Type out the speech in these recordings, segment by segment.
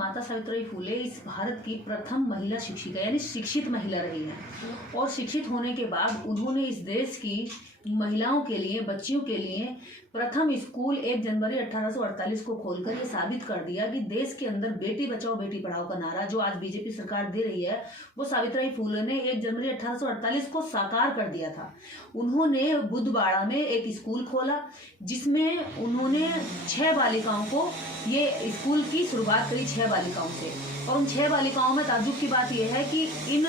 माता सावित्रीबाई फुले इस भारत की प्रथम महिला शिक्षिका यानी शिक्षित महिला रही हैं और शिक्षित होने के बाद उन्होंने इस देश की महिलाओं के लिए, बच्चियों के लिए प्रथम स्कूल 1 जनवरी 1848 को खोलकर ये साबित कर दिया कि देश के अंदर बेटी बचाओ बेटी पढ़ाओ का नारा जो आज बीजेपी सरकार दे रही है, वो सावित्रीबाई फुले ने 1 जनवरी 1848 को साकार कर दिया था। उन्होंने बुधवाड़ा में एक स्कूल खोला जिसमें उन्होंने 6 बालिकाओं को ये स्कूल की शुरुआत करी, 6 बालिकाओं से। और उन 6 बालिकाओं में ताज्जुब की बात यह है कि इन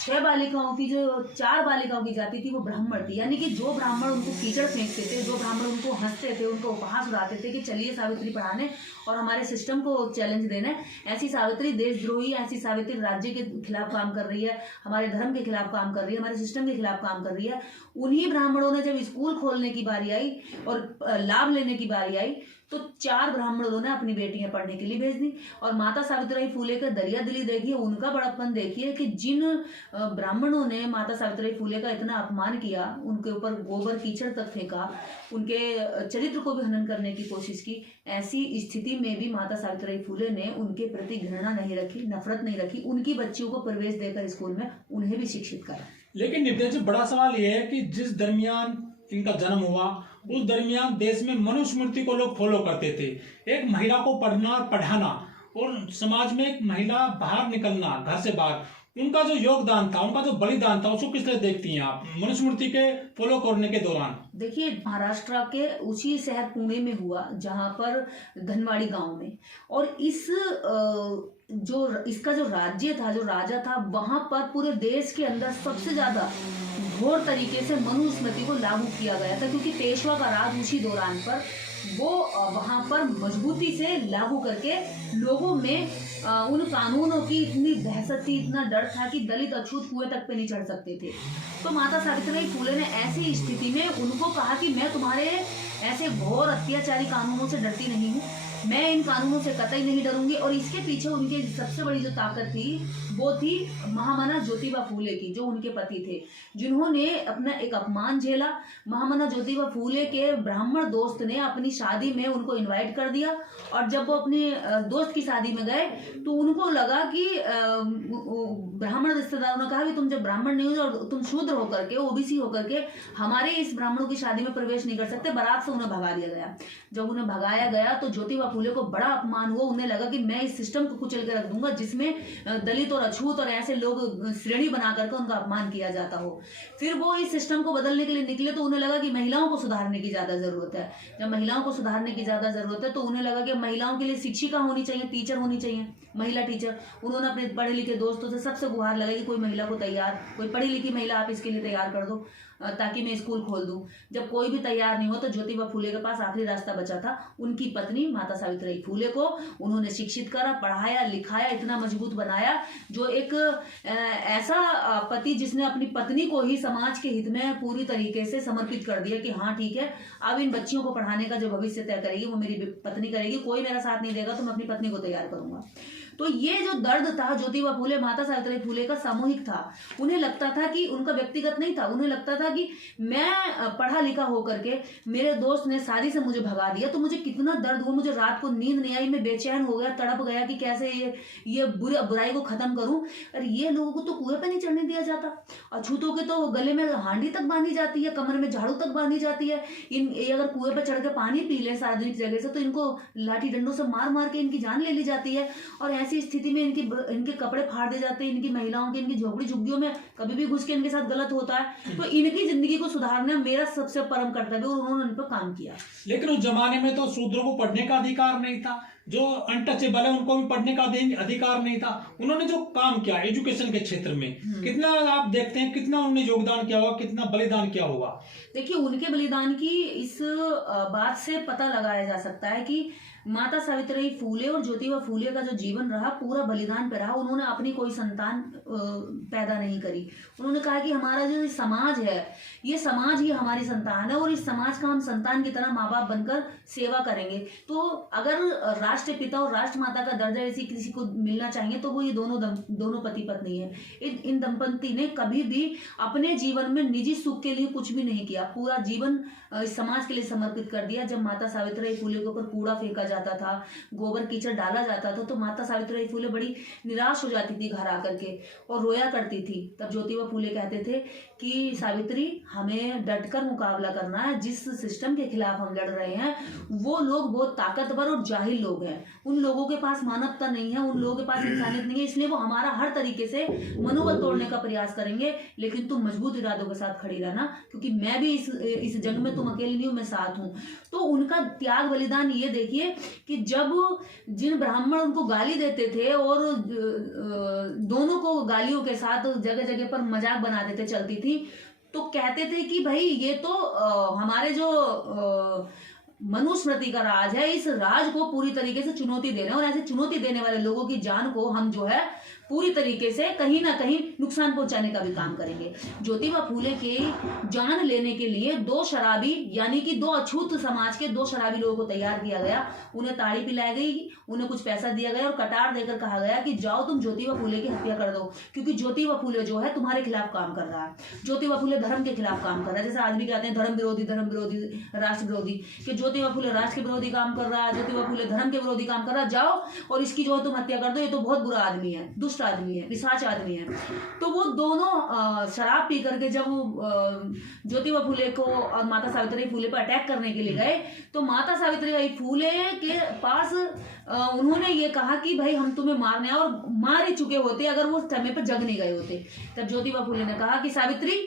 6 बालिकाओं की जो 4 बालिकाओं की जाति थी वो ब्राह्मण थी, यानी कि जो ब्राह्मण उनको कीचड़ फेंकते थे, जो ब्राह्मण उनको हंसते थे, उनको उपहास उड़ाते थे कि चलिए सावित्री पढ़ाने और हमारे सिस्टम को चैलेंज देना है, ऐसी सावित्री देशद्रोही, ऐसी सावित्री राज्य के खिलाफ काम कर रही है, हमारे धर्म के खिलाफ काम कर रही है, हमारे सिस्टम के खिलाफ काम कर रही है। उन्हीं ब्राह्मणों ने जब स्कूल खोलने की बारी आई और लाभ लेने की बारी आई तो 4 ब्राह्मणों ने अपनी बेटियां पढ़ने के लिए भेज दी। और माता सावित्रीबाई फुले का दरिया दिली देखिए, उनका बड़प्पन देखिए कि जिन ब्राह्मणों ने माता सावित्रीबाई फुले का इतना अपमान किया, उनके ऊपर गोबर कीचड़ तक फेंका, उनके चरित्र को भी हनन करने की कोशिश की, ऐसी स्थिति में भी माता सावित्रीबाई फुले ने उनके प्रति घृणा नहीं रखी, नफरत नहीं रखी, उनकी बच्चियों को प्रवेश देकर स्कूल में उन्हें भी शिक्षित करा। लेकिन नित्या जी, बड़ा सवाल यह है कि जिस दरमियान इनका जन्म हुआ उस दरमियान देश में मनुस्मृति को लोग फॉलो करते थे। एक महिला को पढ़ना पढ़ाना और समाज में एक महिला बाहर निकलना, घर से बाहर, उनका जो योगदान था, उनका जो बलिदान था, उसको किस तरह देखती हैं आप मनुस्मृति के फॉलो करने के दौरान? देखिए, महाराष्ट्र के उसी शहर पुणे में हुआ जहां पर धनवाड़ी गांव में, और इसका जो राज्य था, जो राजा था, वहां पर पूरे देश के अंदर सबसे ज्यादा घोर तरीके से मनुस्मृति को लागू किया गया था, क्योंकि पेशवा का राज उसी दौरान पर वो वहां पर मजबूती से लागू करके लोगों में उन कानूनों की इतनी दहशत थी, इतना डर था कि दलित अछूत कुएं तक पे नहीं चढ़ सकते थे। तो माता सावित्रीबाई फुले ने ऐसी स्थिति में उनको कहा कि मैं तुम्हारे ऐसे घोर अत्याचारी कानूनों से डरती नहीं हूँ, मैं इन कानूनों से कतई नहीं डरूंगी। और इसके पीछे उनके सबसे बड़ी जो ताकत थी वो थी महामना ज्योतिबा फुले की, जो उनके पति थे, जिन्होंने अपना एक अपमान झेला। महामना ज्योतिबा फुले के ब्राह्मण दोस्त ने अपनी शादी में उनको इनवाइट कर दिया, और जब वो अपने दोस्त की शादी में गए तो उनको लगा कि ब्राह्मण रिश्तेदारों ने कहा कि तुम जब ब्राह्मण नहीं हो और तुम शूद्र होकर के, ओबीसी होकर के हमारे इस ब्राह्मणों की शादी में प्रवेश नहीं कर सकते। बारात से उन्हें भगा दिया गया। जब उन्हें भगाया गया तो ज्योतिबा फुले को बड़ा अपमान हुआ। उन्हें लगा कि मैं इस सिस्टम को कुचल के रख दूंगा जिसमें दलित और अछूत और ऐसे लोग श्रेणी बना करके उनका अपमान किया जाता हो। फिर वो इस सिस्टम को बदलने के लिए निकले तो उन्हें लगा कि महिलाओं को सुधारने की ज्यादा जरूरत है। जब महिलाओं को सुधारने की ज्यादा जरूरत है तो उन्हें लगा कि महिलाओं के लिए शिक्षिका होनी चाहिए, टीचर होनी चाहिए, महिला टीचर। उन्होंने अपने पढ़े लिखे दोस्तों से सबसे गुहार लगाई, कोई महिला को तैयार, कोई पढ़ी लिखी महिला आप इसके लिए तैयार कर दो ताकि मैं स्कूल खोल दूं। जब कोई भी तैयार नहीं हो तो ज्योतिबा फुले के पास आखिरी रास्ता बचा था, उनकी पत्नी माता सावित्रीबाई फुले को उन्होंने शिक्षित करा, पढ़ाया, लिखाया, इतना मजबूत बनाया, जो एक ऐसा पति जिसने अपनी पत्नी को ही समाज के हित में पूरी तरीके से समर्पित कर दिया कि हाँ ठीक है, अब इन बच्चियों को पढ़ाने का जो भविष्य तय करेगी वो मेरी पत्नी करेगी, कोई मेरा साथ नहीं देगा तो मैं अपनी पत्नी को तैयार करूंगा। तो ये जो दर्द था ज्योतिबा फुले, माता सावित्रीबाई फुले का सामूहिक था। उन्हें लगता था कि उनका व्यक्तिगत नहीं था, उन्हें लगता था कि मैं पढ़ा लिखा होकर के मेरे दोस्त ने शादी से मुझे भगा दिया तो मुझे कितना दर्द हुआ, मुझे रात को नींद नहीं आई, मैं बेचैन हो गया, तड़प गया कि कैसे ये बुराई को खत्म करूं। और ये लोगों को तो कुएं पे नहीं चढ़ने दिया जाता, अछूतों के तो गले में हांडी तक बांधी जाती है, कमर में झाड़ू तक बांधी जाती है। ये अगर कुएं पे चढ़ के पानी पी ले सार्वजनिक जगह से तो इनको लाठी डंडों से मार मार के इनकी जान ले ली जाती है। और ऐसी स्थिति में इनके कपड़े फाड़ दिए जाते हैं, इनकी महिलाओं के, इनकी झोपड़ी झुग्गियों में कभी भी घुस के इनके साथ गलत होता है। तो इनकी जिंदगी को सुधारना मेरा सबसे परम कर्तव्य और उन्होंने उन पर काम किया। लेकिन उस जमाने में तो शूद्रों को पढ़ने का अधिकार नहीं था, जो अनटचेबल है उनको भी पढ़ने का अधिकार नहीं था। उन्होंने जो काम किया एजुकेशन के क्षेत्र में, कितना आप देखते हैं कितना उन्होंने योगदान किया होगा, कितना बलिदान किया होगा? देखिए, उनके बलिदान की इस बात से पता लगाया जा सकता है कि माता सावित्रीबाई फुले और ज्योतिबा फुले का जो जीवन रहा पूरा बलिदान पे रहा। उन्होंने अपनी कोई संतान पैदा नहीं करी। उन्होंने कहा कि हमारा जो समाज है, ये समाज ही हमारी संतान है और इस समाज का हम संतान की तरह माँ बाप बनकर सेवा करेंगे। तो अगर राष्ट्रपिता और राष्ट्रमाता का दर्जा यदि किसी को मिलना चाहिए तो वो ये दोनों पति पत्नी है। इन दंपति ने कभी भी अपने जीवन में निजी सुख के लिए कुछ भी नहीं किया। पूरा जीवन इस समाज के लिए समर्पित कर दिया। जब माता सावित्रीबाई फुले के ऊपर कूड़ा फेंका जाता था, गोबर कीचड़ डाला जाता था, तो माता सावित्रीबाई फुले बड़ी निराश हो जाती थी घर आकर के और रोया करती थी। तब ज्योतिबा फुले कहते थे कि सावित्री, हमें डटकर मुकाबला करना है। जिस सिस्टम के खिलाफ हम लड़ रहे हैं वो लोग बहुत ताकतवर और जाहिल लोग हैं, उन लोगों के पास मानवता नहीं है, उन लोगों के पास इंसानियत नहीं है, इसलिए वो हमारा हर तरीके से मनोबल तोड़ने का प्रयास करेंगे। लेकिन तुम मजबूत इरादों के साथ खड़ी रहना, क्योंकि मैं भी इस जंग में तुम अकेली नहीं हो, मैं साथ हूँ। तो उनका त्याग बलिदान ये देखिए कि जब जिन ब्राह्मण उनको गाली देते थे और दोनों को गालियों के साथ जगह जगह पर मजाक बना देते चलती थी, तो कहते थे कि भाई ये तो हमारे जो मनुस्मृति का राज है, इस राज को पूरी तरीके से चुनौती दे रहे हैं और ऐसे चुनौती देने वाले लोगों की जान को हम जो है पूरी तरीके से कहीं ना कहीं नुकसान पहुंचाने का भी काम करेंगे। ज्योतिबा फूले के जान लेने के लिए दो शराबी, यानी कि दो अछूत समाज के दो शराबी लोगों को तैयार किया गया। उन्हें ताड़ी पिलाई गई, उन्हें कुछ पैसा दिया गया और कटार देकर कहा गया कि जाओ तुम ज्योतिबा फूले की हत्या कर दो, क्योंकि ज्योतिबा फूले जो है तुम्हारे खिलाफ काम कर रहा है। ज्योतिबा फूले धर्म के खिलाफ काम कर रहा है। जैसे आज भी कहते हैं धर्म विरोधी, राष्ट्र विरोधी, कि ज्योतिबा फूले राष्ट्र के विरोधी काम कर रहा है, ज्योतिबा फूले धर्म के विरोधी काम कर रहा है, जाओ और इसकी जो है तुम हत्या कर दो, ये तो बहुत बुरा आदमी है, दुष्ट आदमी है, पिशाच आदमी है। तो वो दोनों शराब पी करके जब ज्योतिबा फूले को और माता सावित्रीबाई फूले पर अटैक करने के लिए गए, तो माता सावित्रीबाई फूले के पास उन्होंने ये कहा कि भाई हम तुम्हें मारने और मार ही चुके होते अगर वो समय पर जग नहीं गए होते। तब ज्योतिबा फूले ने कहा कि सावित्री,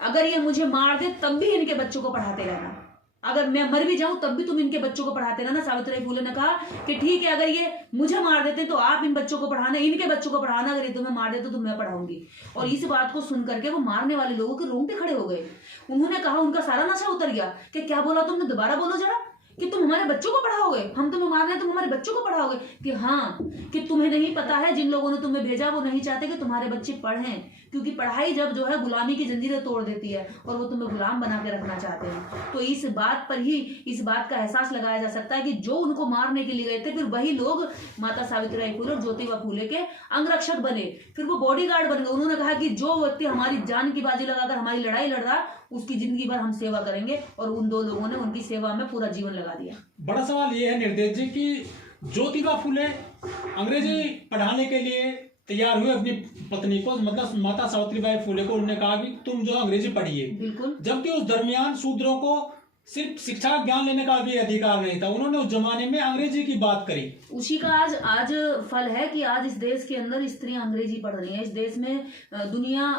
अगर ये मुझे मार दे तब भी इनके बच्चों को पढ़ाते रहना, अगर मैं मर भी जाऊं तब भी तुम इनके बच्चों को पढ़ाते रहना। सावित्रीबाई फूले ने कहा कि ठीक है, अगर ये मुझे मार देते तो आप इन बच्चों को पढ़ाना, इनके बच्चों को पढ़ाना, अगर ये तुम्हें मार देते तो मैं पढ़ाऊंगी। और इस बात को सुन करके वो मारने वाले लोगों के रोंगटे खड़े हो गए। उन्होंने कहा, उनका सारा नशा उतर गया कि क्या बोला तुमने, दोबारा बोलो जरा, कि तुम हमारे बच्चों को पढ़ाओगे, हम तुम्हें मार रहे हैं, तुम हमारे बच्चों को पढ़ाओगे। कि हाँ, कि तुम्हें नहीं पता है, जिन लोगों ने तुम्हें भेजा वो नहीं चाहते कि तुम्हारे बच्चे पढ़ें, क्योंकि पढ़ाई जब जो है गुलामी की जंजीरें तोड़ देती है और वो तुम्हें गुलाम बना के रखना चाहते हैं। तो इस बात पर ही इस बात का एहसास लगाया जा सकता है कि जो उनको मारने के लिए गए थे, फिर वही लोग माता सावित्रीबाई फूले और ज्योतिबा फूले के अंगरक्षक बने, फिर वो बॉडीगार्ड बन गए। उन्होंने कहा कि जो व्यक्ति हमारी जान की बाजी लगाकर हमारी लड़ाई लड़ रहा उसकी जिंदगी भर हम सेवा करेंगे, और उन दो लोगों ने उनकी सेवा में पूरा जीवन लगा दिया। बड़ा सवाल ये है निर्देश जी कि ज्योतिबा फूले अंग्रेजी पढ़ाने के लिए तैयार हुए अपनी पत्नी को, मतलब माता सावित्रीबाई फूले को। उन्होंने कहा कि तुम जो अंग्रेजी पढ़िए, बिल्कुल, जबकि उस दरमियान शूद्रों को सिर्फ शिक्षा ज्ञान लेने का भी अधिकार नहीं था। उन्होंने उस जमाने में अंग्रेजी की बात करी। उसी का आज फल है कि आज इस देश के अंदर स्त्रियां अंग्रेजी पढ़ रही हैं। इस देश में दुनिया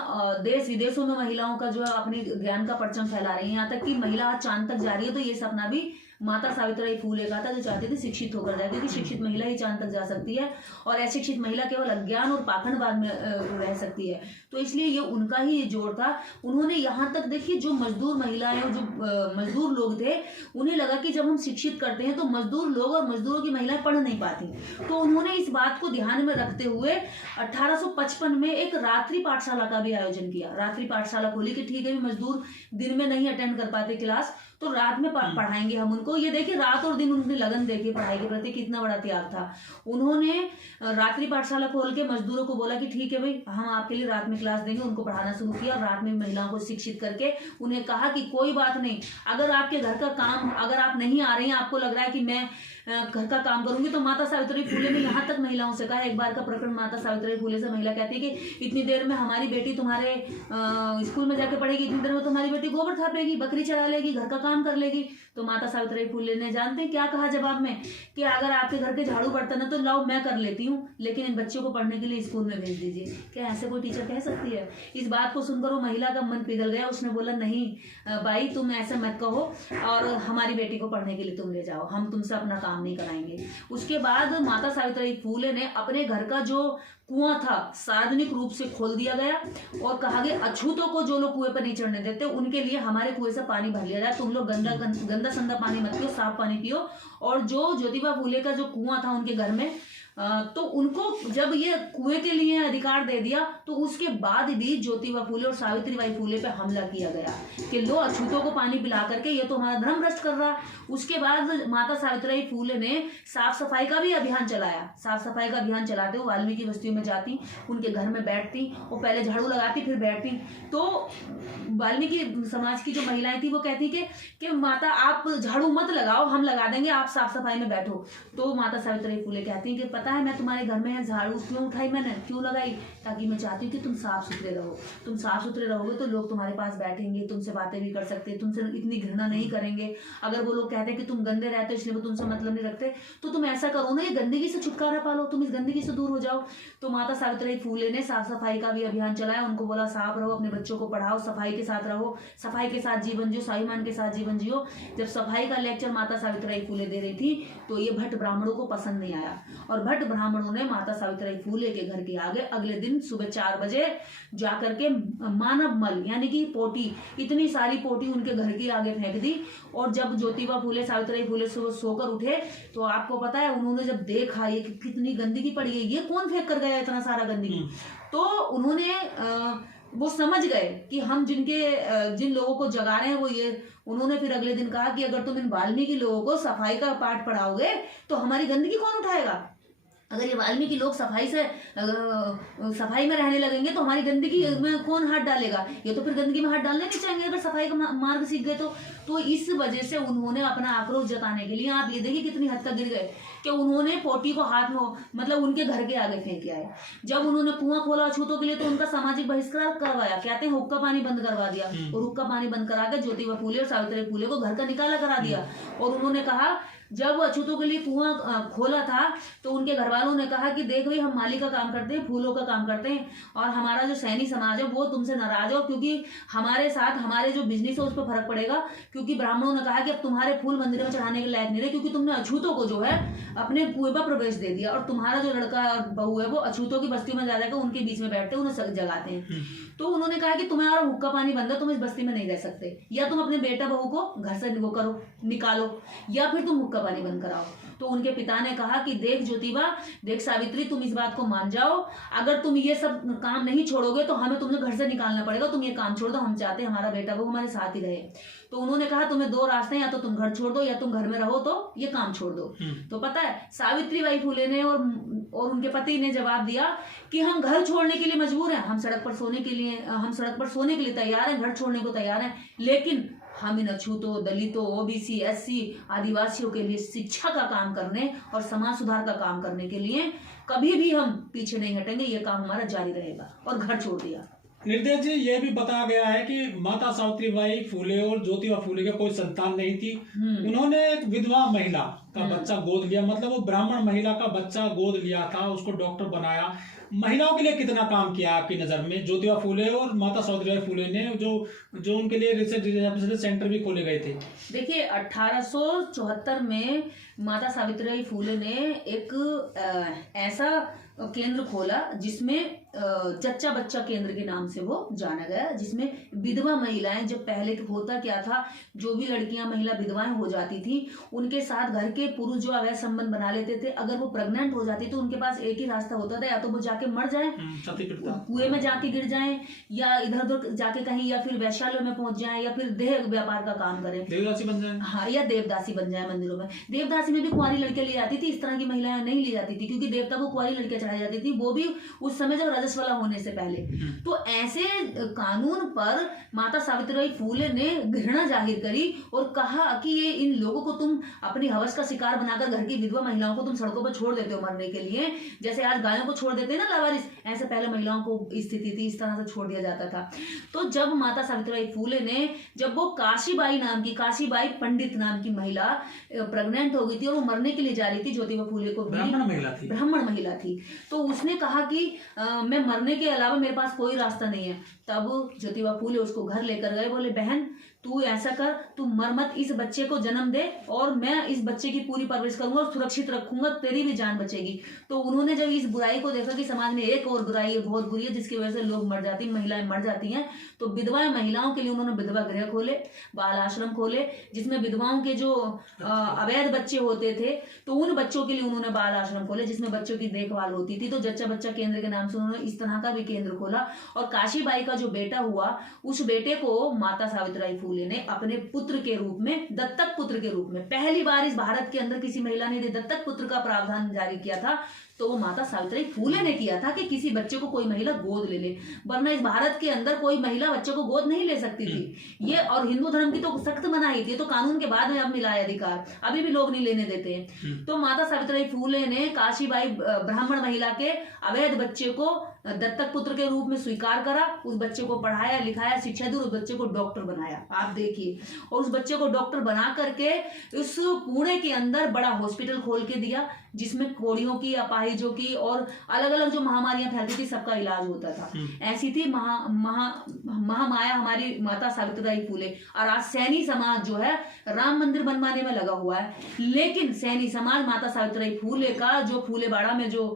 देश विदेशों में महिलाओं का जो है अपने ज्ञान का परचम फैला रही है। यहाँ तक कि महिला आज चांद तक जा रही है। तो ये सपना भी माता सावित्रीबाई फूले का था, जो चाहते थे शिक्षित होकर जाए, क्योंकि शिक्षित महिला ही चांद तक जा सकती है और अशिक्षित महिला केवल अज्ञान और पाखंडवाद में रह सकती है। तो इसलिए ये उनका ही जोर था। उन्होंने यहाँ तक देखिए, जो मजदूर महिलाएं और जो मजदूर लोग थे, उन्हें लगा कि जब हम शिक्षित करते हैं तो मजदूर लोग और मजदूरों की महिलाएं पढ़ नहीं पाती। तो उन्होंने इस बात को ध्यान में रखते हुए 1855 में एक रात्रि पाठशाला का भी आयोजन किया। रात्रि पाठशाला खोली कि ठीक है, मजदूर दिन में नहीं अटेंड कर पाते क्लास, तो रात में पढ़ाएंगे हम उनको। ये देखिए, रात और दिन उनकी लगन देखिए पढ़ाई के प्रति, कितना बड़ा त्याग था। उन्होंने रात्रि पाठशाला खोल के मजदूरों को बोला कि ठीक है भाई, हम आपके लिए रात में क्लास देंगे। उनको पढ़ाना शुरू किया, रात में महिलाओं को शिक्षित करके उन्हें कहा कि कोई बात नहीं, अगर आपके घर का काम, अगर आप नहीं आ रही हैं, आपको लग रहा है कि मैं घर का काम करूंगी, तो माता सावित्रीबाई फूले ने यहाँ तक महिलाओं से कहा। एक बार का प्रकरण माता सावित्रीबाई फूले से महिला कहती है कि इतनी देर में हमारी बेटी तुम्हारे स्कूल में जाके पढ़ेगी, इतनी देर में तुम्हारी बेटी गोबर थापेगी, बकरी चरा लेगी, घर का काम कर लेगी। तो माता सावित्रीबाई फूले ने जानते हैं क्या कहा जवाब में, कि अगर आपके घर के झाड़ू बर्तन है तो लाओ मैं कर लेती हूँ, लेकिन इन बच्चों को पढ़ने के लिए स्कूल में भेज दीजिए। क्या ऐसे कोई टीचर कह सकती है? इस बात को सुनकर वो महिला का मन पिघल गया। उसने बोला, नहीं भाई, तुम ऐसा मत कहो और हमारी बेटी को पढ़ने के लिए तुम ले जाओ, हम तुमसे अपना काम नहीं कराएंगे। उसके बाद माता सावित्रीबाई फूले ने अपने घर का जो कुआं था सार्वजनिक रूप से खोल दिया गया और कहा गया, अछूतों को जो लोग कुएं पर नहीं चढ़ने देते उनके लिए हमारे कुएं से पानी भर लिया जाए। तुम लोग गंदा संदा पानी मत पियो, साफ पानी पियो। और जो ज्योतिबा फूले का जो कुआं था उनके घर में, तो उनको जब ये कुएं के लिए अधिकार दे दिया तो उसके बाद भी ज्योतिबा फूले और सावित्रीबाई फूले पे हमला किया गया कि लो अछूतों को पानी पिला करके ये तो हमारा धर्म भ्रष्ट कर रहा है। उसके बाद माता सावित्रीबाई फूले ने साफ सफाई का भी अभियान चलाया। साफ सफाई का अभियान चलाते हुए वाल्मीकि बस्तियों में जाती, उनके घर में बैठती, वो पहले झाड़ू लगाती फिर बैठती। तो वाल्मीकि समाज की जो महिलाएं थी वो कहती कि माता आप झाड़ू मत लगाओ, हम लगा देंगे, आप साफ सफाई में बैठो। तो माता सावित्रीबाई फूले कहती हैं कि पता है मैं तुम्हारे घर में है, झाड़ू क्यों उठाई मैंने, क्यों लगाई, ताकि मैं चाहती हूँ कि तुम साफ सुथरे रहो। तुम साफ सुथरे रहोगे तो लोग तुम्हारे पास बैठेंगे, तुमसे बातें भी कर सकते हैं, तुमसे इतनी घृणा नहीं करेंगे। अगर वो लोग कहते हैं कि तुम गंदे रहते हो इसलिए वो तुमसे मतलब नहीं रखते, तो तुम ऐसा करो ना, ये गंदगी से छुटकारा पालो, तुम इस गंदगी से दूर हो जाओ। तो माता सावित्रीबाई फूले ने साफ सफाई का भी अभियान चलाया। उनको बोला साफ रहो, अपने बच्चों को पढ़ाओ, सफाई के साथ रहो, सफाई के साथ जीवन जियो, स्वाभिमान के साथ जीवन जियो। जब सफाई का लेक्चर माता सावित्रीबाई फूले दे रही थी तो ये भट्ट ब्राह्मणों को पसंद नहीं आया और भट्ट ब्राह्मणों ने माता सावित्रीबाई फूले के घर के आगे अगले दिन सुबह 4 बजे जाकर के मानव मल यानी कि पोटी, इतनी सारी पोटी उनके घर के आगे फेंक दी। और जब ज्योतिबा फूले सावित्रीबाई फूले सुबह सोकर उठे तो आपको पता है उन्होंने जब देखा ये कितनी गंदगी पड़ी है, ये कौन फेंक कर गया इतना सारा गंदगी, तो उन्होंने वो समझ गए कि हम जिन लोगों को जगा रहे हैं वो ये। उन्होंने फिर अगले दिन कहा कि अगर तुम इन वाल्मीकि लोगों को सफाई का पाठ पढ़ाओगे तो हमारी गंदगी कौन उठाएगा। अगर ये वाल्मीकि लोग सफाई में रहने लगेंगे तो हमारी गंदगी में कौन हाथ डालेगा। ये तो फिर गंदगी में हाथ डालने नहीं चाहेंगे अगर सफाई का मार्ग सीख गए तो इस वजह से उन्होंने अपना आक्रोश जताने के लिए, आप ये देखिए कितनी हद तक गिर गए कि उन्होंने पोटी को हाथ में मतलब उनके घर के आगे फेंक आए। जब उन्होंने कुआं खोला अछूतों के लिए तो उनका सामाजिक बहिष्कार करवाया, कहते हैं हुक्का पानी बंद करवा दिया और हुक्का पानी बंद करा के ज्योतिबा फूले और सावित्रीबाई फूले को घर का निकाला करा दिया। और उन्होंने कहा जब अछूतों के लिए कुआं खोला था तो उनके घर वालों ने कहा कि देख भाई हम माली का काम करते हैं, फूलों का काम करते हैं और हमारा जो सैनी समाज है वो तुमसे नाराज हो क्योंकि हमारे साथ हमारे जो बिजनेस है उस पर फर्क पड़ेगा। क्योंकि ब्राह्मणों ने कहा कि अब तुम्हारे फूल मंदिर में चढ़ाने के लायक नहीं रहे क्योंकि तुमने अछूतों को जो है अपने कुएं पर प्रवेश दे दिया और तुम्हारा जो लड़का और बहू है वो अछूतों की बस्ती में जा जाकर उनके बीच में बैठते उन्हें जगाते हैं। तो उन्होंने कहा कि तुम्हारा हुक्का पानी बंद है, तुम इस बस्ती में नहीं रह सकते, या तुम अपने बेटा बहू को घर से निकालो या फिर तुम हुक्का पानी बंद कराओ। तो उनके पिता ने कहा कि देख ज्योतिबा, देख सावित्री, तुम इस बात को मान जाओ, अगर तुम ये सब काम नहीं छोड़ोगे तो हमें तुम्हें घर से निकालना पड़ेगा, तुम ये काम छोड़ दो, हम चाहते हैं हमारा बेटा बहू हमारे साथ ही रहे। तो उन्होंने कहा तुम्हें 2 रास्ते हैं, या तो तुम घर छोड़ दो या तुम घर में रहो तो ये काम छोड़ दो। तो पता है सावित्रीबाई फूले ने और उनके पति ने जवाब दिया कि हम घर छोड़ने के लिए मजबूर हैं, हम सड़क पर सोने के लिए तैयार हैं, घर छोड़ने को तैयार हैं, लेकिन हम इन अछूतों, दलितों, ओबीसी, एससी, आदिवासियों के लिए शिक्षा का काम करने और समाज सुधार का काम करने के लिए कभी भी हम पीछे नहीं हटेंगे, ये काम हमारा जारी रहेगा। और घर छोड़ दिया। निर्देश जी, ये भी बताया गया है कि माता सावित्रीबाई फूले और ज्योतिबा फूले का कोई संतान नहीं थी। उन्होंने एक विधवा महिला का बच्चा गोद लिया, मतलब वो ब्राह्मण महिला का बच्चा गोद लिया था, उसको डॉक्टर बनाया। महिलाओं के लिए कितना काम किया आपकी नजर में ज्योतिबा फूले और माता सावित्रीबाई फूले ने, जो उनके लिए रिसर्च सेंटर भी खोले गए थे। देखिए 1874 में माता सावित्रीबाई फूले ने एक ऐसा केंद्र खोला जिसमें जच्चा बच्चा केंद्र के नाम से वो जाना गया, जिसमें विधवा महिलाएं, जब पहले होता क्या था, जो भी लड़कियां महिला विधवाएं हो जाती थी उनके साथ घर के पुरुष जो अवैध संबंध बना लेते थे, अगर वो प्रेग्नेंट हो जाती तो उनके पास एक ही रास्ता होता था, या तो वो जाके मर जाए, कुएं में जाके गिर जाए, या इधर उधर जाके कहीं, या फिर वैश्यालय में पहुंच जाए, या फिर देह व्यापार का काम करें, देवदासी बन जाए। हाँ, या देवदासी बन जाए मंदिरों में। देवदासी में भी कुंवारी लड़कियां ली जाती थी, इस तरह की महिलाएं नहीं ली जाती थी क्योंकि देवता को कुंवारी लड़कियां चढ़ाई जाती थी, वो भी उस समय जब रजस्वला होने से पहले। तो ऐसे कानून पर माता सावित्रीबाई फूले ने घृणा जाहिर करी और कहा कि ये इन लोगों को तुम अपनी हवस का शिकार बनाकर घर की विधवा महिलाओं को तुम सड़कों पर छोड़ देते हो मरने के लिए, जैसे आज गायों को छोड़ देते हैं ना लावारिस, ऐसे पहले महिलाओं को स्थिति थी, इस तरह से छोड़ दिया जाता था। तो जब माता सावित्रीबाई फूले ने, जब वो काशीबाई पंडित नाम की महिला प्रेग्नेंट हो गई थी और वो मरने के लिए जा रही थी, ज्योतिबा फूले को ब्राह्मण महिला थी, तो उसने कहा कि मैं मरने के अलावा मेरे पास कोई रास्ता नहीं है। तब ज्योतिबा फूले उसको घर लेकर गए, बोले बहन तू ऐसा कर, तू मर मत, इस बच्चे को जन्म दे और मैं इस बच्चे की पूरी परवरिश करूंगा और सुरक्षित रखूंगा, तेरी भी जान बचेगी। तो उन्होंने जब इस बुराई को देखा कि समाज में एक और बुराई है, बहुत बुरी है, जिसकी वजह से लोग मर जाती, महिलाएं मर जाती हैं, तो विधवा महिलाओं के लिए उन्होंने विधवा गृह खोले, बाल आश्रम खोले, जिसमें विधवाओं के जो अवैध बच्चे होते थे तो उन बच्चों के लिए उन्होंने बाल आश्रम खोले, जिसमें बच्चों की देखभाल होती थी। तो जच्चा बच्चा केंद्र के नाम से उन्होंने इस तरह का भी केंद्र खोला। और काशीबाई का जो बेटा हुआ, उस बेटे को माता सावित्रीबाई फूले ने अपने पुत्र के रूप में, दत्तक पुत्र के रूप में, पहली बार इस भारत के अंदर किसी महिला ने दत्तक पुत्र का प्रावधान जारी किया था, तो वो माता सावित्रीबाई फूले ने किया था कि किसी बच्चे को कोई महिला गोद ले ले, वरना इस भारत के अंदर कोई महिला बच्चे को गोद नहीं ले सकती थी ये। और हिंदू धर्म की तो सख्त मनाही थी, तो कानून के बाद में अब मिला है अधिकार, अभी भी लोग नहीं लेने देते हैं। तो माता सावित्रीबाई फूले ने काशीबाई ब्राह्मण महिला के अवैध बच्चे को दत्तक पुत्र के रूप में स्वीकार करा, उस बच्चे को पढ़ाया लिखाया, शिक्षा दी, उस बच्चे को डॉक्टर बनाया, आप देखिए। और उस बच्चे को डॉक्टर बना करके उस पुणे के अंदर बड़ा हॉस्पिटल खोल के दिया, जिसमें कोड़ियों की, अपाहिजों की और अलग अलग जो महामारियां फैलती थी सबका इलाज होता था। ऐसी थी महामाया हमारी माता सावित्रीबाई फूले। और आज सैनी समाज जो है राम मंदिर बनवाने में लगा हुआ है, लेकिन सैनी समाज माता सावित्रीबाई फूले का जो फूलेबाड़ा में जो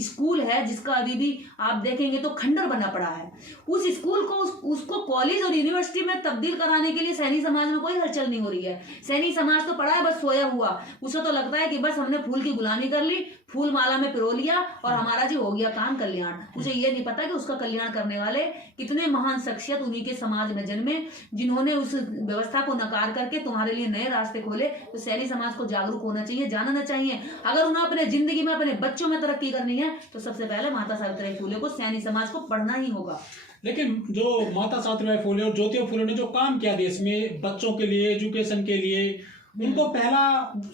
स्कूल है, जिसका अभी भी आप देखेंगे तो खंडर बना पड़ा है, उस स्कूल को उसको कॉलेज और यूनिवर्सिटी में तब्दील कराने के लिए सैनी समाज में कोई हलचल नहीं हो रही है। सैनी समाज तो पड़ा है बस सोया हुआ, उसे तो लगता है कि बस हमने फूल की गुलामी कर ली, फूल माला में पिरो लिया और हमारा जी हो गया काम कल्याण। उसे ये नहीं पता कि उसका कल्याण करने वाले कितने महान शख्सियत उन्हीं के समाज में जन्मे, जिन्होंने उस व्यवस्था को नकार करके तुम्हारे लिए नए रास्ते खोले। तो सैनी समाज को जागरूक होना चाहिए, जानना चाहिए। अगर उन्हें अपने जिंदगी में अपने बच्चों में तरक्की करनी है तो सबसे पहले माता सावित्रीबाई फूले को, सैनी समाज को पढ़ना ही होगा। लेकिन जो माता सावित्रीबाई फूले और ज्योतिबा फूले ने जो काम किया देश में बच्चों के लिए, एजुकेशन के लिए, उनको पहला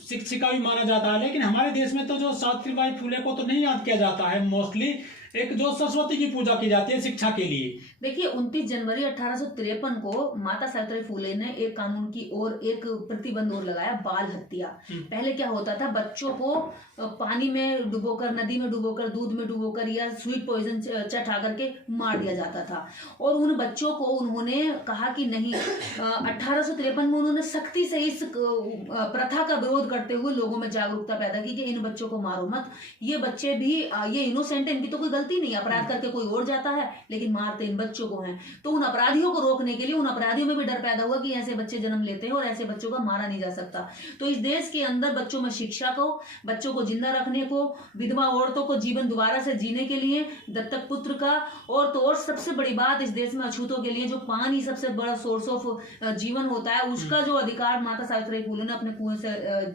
शिक्षिका भी माना जाता है। लेकिन हमारे देश में तो जो सावित्रीबाई फूले को तो नहीं याद किया जाता है, मोस्टली एक जो सरस्वती की पूजा की जाती है शिक्षा के लिए। देखिए 29 जनवरी 1853 को माता सावित्रीबाई फूले ने एक कानून की ओर एक प्रतिबंध और लगाया, बाल हत्या। पहले क्या होता था, बच्चों को पानी में डुबोकर, नदी में डुबोकर, दूध में डुबोकर या स्वीट पॉइजन चटा करके मार दिया जाता था। और उन बच्चों को उन्होंने कहा कि नहीं, 1853 में उन्होंने सख्ती से इस प्रथा का विरोध करते हुए लोगों में जागरूकता पैदा की कि इन बच्चों को मारो मत, ये बच्चे भी ये इनोसेंट है, इनकी तो कोई गलती नहीं, अपराध करके कोई और जाता है लेकिन मारते इन बच्चों को हैं। तो उन अपराधियों को रोकने के लिए उन अपराधियों में भी डर पैदा हुआ कि ऐसे बच्चे जन्म लेते हैं और ऐसे बच्चों का मारा नहीं जा सकता। तो इस देश के अंदर बच्चों में शिक्षा को, बच्चों को जिंदा रखने को, विधवा औरतों को जीवन दोबारा से जीने के लिए दत्तक पुत्र का, और तो और सबसे बड़ी बात इस देश में अछूतों के लिए जो पानी सबसे बड़ा सोर्स ऑफ जीवन होता है, उसका जो अधिकार माता सावित्रीबाई फूले ने अपने कुएं से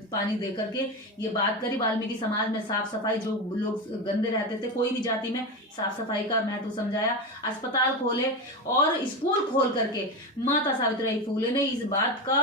पानी दे करके ये बात करी। वाल्मीकि समाज में साफ सफाई, जो लोग गंदे रहते थे कोई भी जाति में, साफ सफाई का महत्व समझाया, अस्पताल खोले और स्कूल खोल करके माता सावित्रीबाई फूले ने इस बात का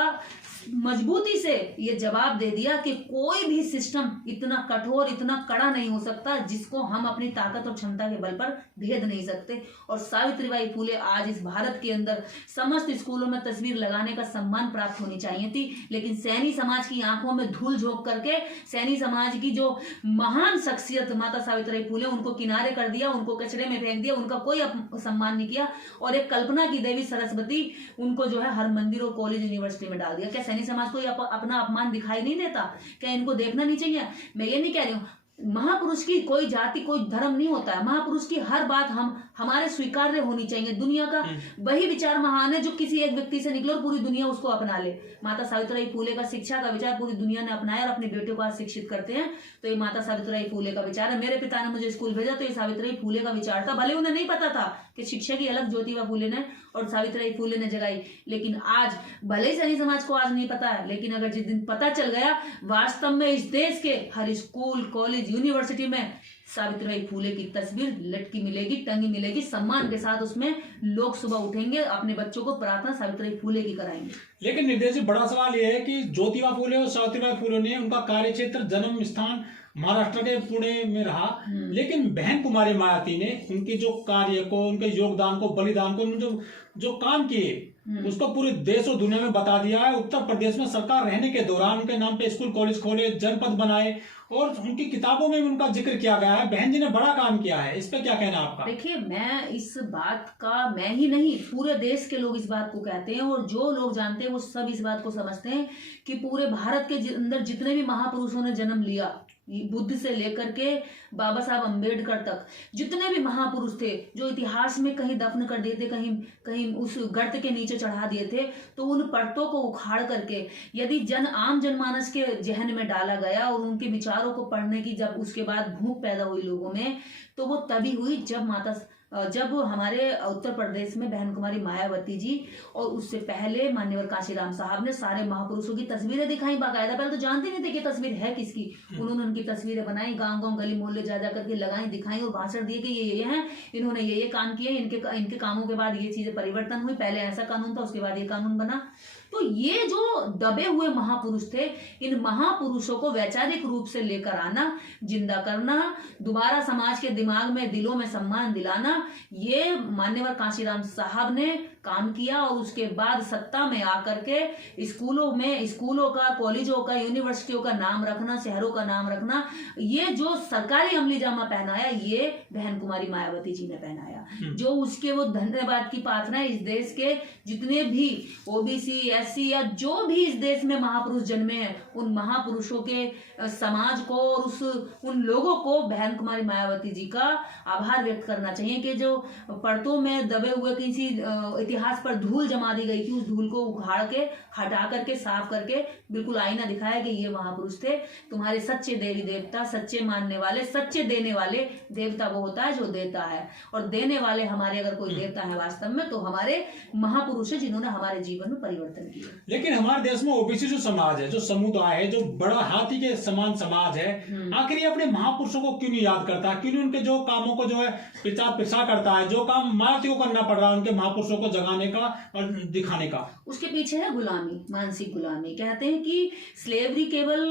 मजबूती से ये जवाब दे दिया कि कोई भी सिस्टम इतना कठोर, इतना कड़ा नहीं हो सकता जिसको हम अपनी ताकत और क्षमता के बल पर भेद नहीं सकते। और सावित्रीबाई फूले आज इस भारत के अंदर समस्त स्कूलों में तस्वीर लगाने का सम्मान प्राप्त होनी चाहिए थी, लेकिन सैनी समाज की आंखों में धूल झोंक करके सैनी समाज की जो महान शख्सियत माता सावित्रीबाई फूले, उनको किनारे कर दिया, उनको कचरे में फेंक दिया, उनका कोई सम्मान नहीं किया। और एक कल्पना की देवी सरस्वती, उनको जो है हर मंदिर और कॉलेज यूनिवर्सिटी में डाल दिया। क्या सैनी समाज को अपना अपमान दिखाई नहीं देता? क्या इनको देखना नहीं चाहिए? मैं ये नहीं कह रही हूँ, महापुरुष की कोई जाति कोई धर्म नहीं होता है, महापुरुष की हर बात हमारे स्वीकार्य होनी चाहिए। दुनिया का वही विचार महान है जो किसी एक व्यक्ति से निकले और पूरी दुनिया उसको अपना ले। माता सावित्रीबाई फूले का शिक्षा का विचार पूरी दुनिया ने अपनाया और अपने बेटे को आज शिक्षित करते हैं। तो ये माता सावित्रीबाई फूले का विचार है। मेरे पिता ने मुझे स्कूल भेजा तो ये सावित्रीबाई फूले का विचार था। भले उन्हें नहीं पता था कि शिक्षा की अलग ज्योतिबा फूले ने और सावित्रीबाई फूले ने जगाई, लेकिन आज भले ही सैनी समाज को आज नहीं पता है, लेकिन अगर जिस दिन पता चल गया, वास्तव में इस देश के हर स्कूल, कॉलेज, यूनिवर्सिटी में सावित्रीबाई फूले की तस्वीर लटकी मिलेगी, टंगी मिलेगी, सम्मान के साथ उसमें लोग सुबह उठेंगे, अपने बच्चों को प्रार्थना सावित्रीबाई फूले की कराएंगे। लेकिन निर्देश जी, बड़ा सवाल यह है कि ज्योतिबा फूले और सावित्रीबाई फूले ने, उनका कार्यक्षेत्र, जन्म स्थान महाराष्ट्र के पुणे में रहा, लेकिन बहन कुमारी मायावती ने उनके जो कार्य को, उनके योगदान को, बलिदान को, उन्होंने जो काम किए उसको पूरे देश और दुनिया में बता दिया है। उत्तर प्रदेश में सरकार रहने के दौरान उनके नाम पे स्कूल कॉलेज खोले, जनपद बनाए और उनकी किताबों में भी उनका जिक्र किया गया है। बहन जी ने बड़ा काम किया है, इस पे क्या कहना है आपका? देखिए, मैं इस बात का, मैं ही नहीं, पूरे देश के लोग इस बात को कहते हैं, और जो लोग जानते हैं वो सब इस बात को समझते हैं कि पूरे भारत के अंदर जितने भी महापुरुषों ने जन्म लिया, बुद्ध से लेकर के बाबा साहब अम्बेडकर तक, जितने भी महापुरुष थे जो इतिहास में कहीं दफन कर दिए थे, कहीं कहीं उस गर्त के नीचे चढ़ा दिए थे, तो उन परतों को उखाड़ करके यदि आम जनमानस के जहन में डाला गया और उनके विचारों को पढ़ने की जब उसके बाद भूख पैदा हुई लोगों में, तो वो तभी हुई जब हमारे उत्तर प्रदेश में बहन कुमारी मायावती जी और उससे पहले मान्यवर कांशीराम साहब ने सारे महापुरुषों की तस्वीरें दिखाई बाकायदा। पहले तो जानते नहीं थे कि तस्वीर है किसकी, उन्होंने उनकी तस्वीरें बनाई, गांव गांव गली मोहल्ले जा जा करके लगाई, दिखाई और भाषण दिए कि ये हैं, इन्होंने ये काम किए, इनके कामों के बाद ये चीजें परिवर्तन हुई, पहले ऐसा कानून था, उसके बाद ये कानून बना। तो ये जो दबे हुए महापुरुष थे, इन महापुरुषों को वैचारिक रूप से लेकर आना, जिंदा करना, दोबारा समाज के दिमाग में, दिलों में सम्मान दिलाना, ये मान्यवर कांशीराम साहब ने काम किया। और उसके बाद सत्ता में आकर के स्कूलों का, कॉलेजों का, यूनिवर्सिटियों का नाम रखना, शहरों का नाम रखना, ये जो सरकारी अमली जामा पहनाया, ये बहन कुमारी मायावती जी ने पहनाया। जो उसके वो धन्यवाद की प्रार्थना है, इस देश के जितने भी ओबीसी, एससी या जो भी इस देश में महापुरुष जन्मे हैं, उन महापुरुषों के समाज को और उन लोगों को बहन कुमारी मायावती जी का आभार व्यक्त करना चाहिए कि जो परतों में दबे हुए किसी इतिहास पर धूल जमा दी गई थी, उस धूल को उखाड़ के, हटा करके, साफ करके बिल्कुल आईना दिखाया कि ये महापुरुष थे। तुम्हारे सच्चे देवी देवता, सच्चे मानने वाले, सच्चे देने वाले देवता वो होता है जो देता है, और देने वाले हमारे अगर कोई देवता है वास्तव में, तो हमारे महापुरुष है जिन्होंने हमारे जीवन में परिवर्तन किया। लेकिन हमारे देश में ओबीसी जो समाज है, जो समुदाय है, जो बड़ा हाथी के समान समाज है, आखिर ये अपने महापुरुषों को क्यों नहीं याद करता? क्यों नहीं उनके जो कामों को जो है प्रचार प्रसार करता है? जो काम मायावती को करना पड़ रहा है उनके महापुरुषों को जगाने का और दिखाने का, उसके पीछे है गुलामी, मानसिक गुलामी। कहते हैं कि स्लेवरी केवल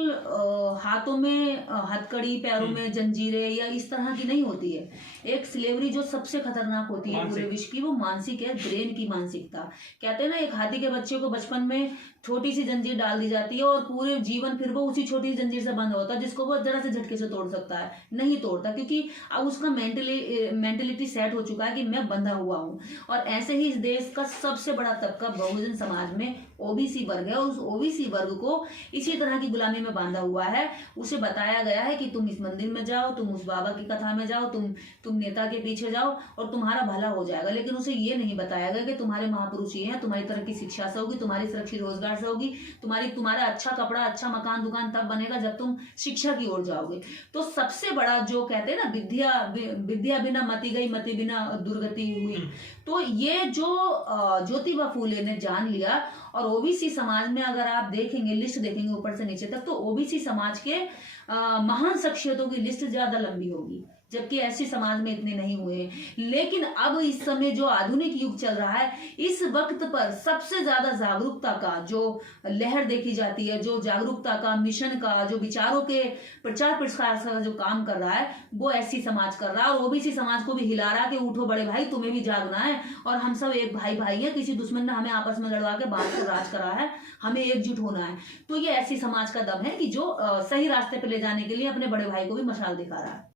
हाथों में हथकड़ी, पैरों में जंजीरें या इस तरह की नहीं होती है। एक स्लेवरी जो सबसे खतरनाक होती है पूरे विश्व की, वो मानसिक है, ब्रेन की मानसिकता। कहते हैं ना, एक हाथी के बच्चे को बचपन में छोटी सी जंजीर डाल दी जाती है और पूरे जीवन फिर वो उसी छोटी सी जंजीर से बंद होता है, जिसको वो जरा से झटके से तोड़ सकता है, नहीं तोड़ता, क्योंकि अब उसका मेंटलिटी सेट हो चुका है कि मैं बंधा हुआ हूँ। और ऐसे ही इस देश का सबसे बड़ा तबका बहुजन समाज में ओबीसी वर्ग है, और उस ओबीसी वर्ग को इसी तरह की गुलामी में बांधा हुआ है। उसे बताया गया है कि तुम इस मंदिर में जाओ, तुम उस बाबा की कथा में जाओ, तुम नेता के पीछे जाओ और तुम्हारा भला हो जाएगा। लेकिन उसे ये नहीं बताया गया कि तुम्हारे महापुरुष ये हैं, तुम्हारी तरह की शिक्षा से होगी, तुम्हारी सुरक्षित रोजगार से होगी, तुम्हारा अच्छा कपड़ा, अच्छा मकान दुकान तब बनेगा जब तुम शिक्षा की ओर जाओगे। तो सबसे बड़ा जो कहते हैं ना, विद्या बिना मति गई, मति बिना दुर्गति हुई। तो ये जो ज्योतिबा फूले ने जान लिया, और ओबीसी समाज में अगर आप देखेंगे, लिस्ट देखेंगे ऊपर से नीचे तक, तो ओबीसी समाज के महान शख्सियतों की लिस्ट ज्यादा लंबी होगी, जबकि ऐसे समाज में इतने नहीं हुए। लेकिन अब इस समय जो आधुनिक युग चल रहा है, इस वक्त पर सबसे ज्यादा जागरूकता का जो लहर देखी जाती है, जो जागरूकता का, मिशन का, जो विचारों के प्रचार प्रसार का जो काम कर रहा है, वो ऐसी समाज कर रहा है। और ओबीसी समाज को भी हिला रहा है कि उठो बड़े भाई, तुम्हें भी जागना है, और हम सब एक भाई भाई हैं, किसी दुश्मन ने हमें आपस में लड़वा के बात को राज करा है, हमें एकजुट होना है। तो ये ऐसी समाज का दम है कि जो सही रास्ते पे ले जाने के लिए अपने बड़े भाई को भी मशाल दिखा रहा है।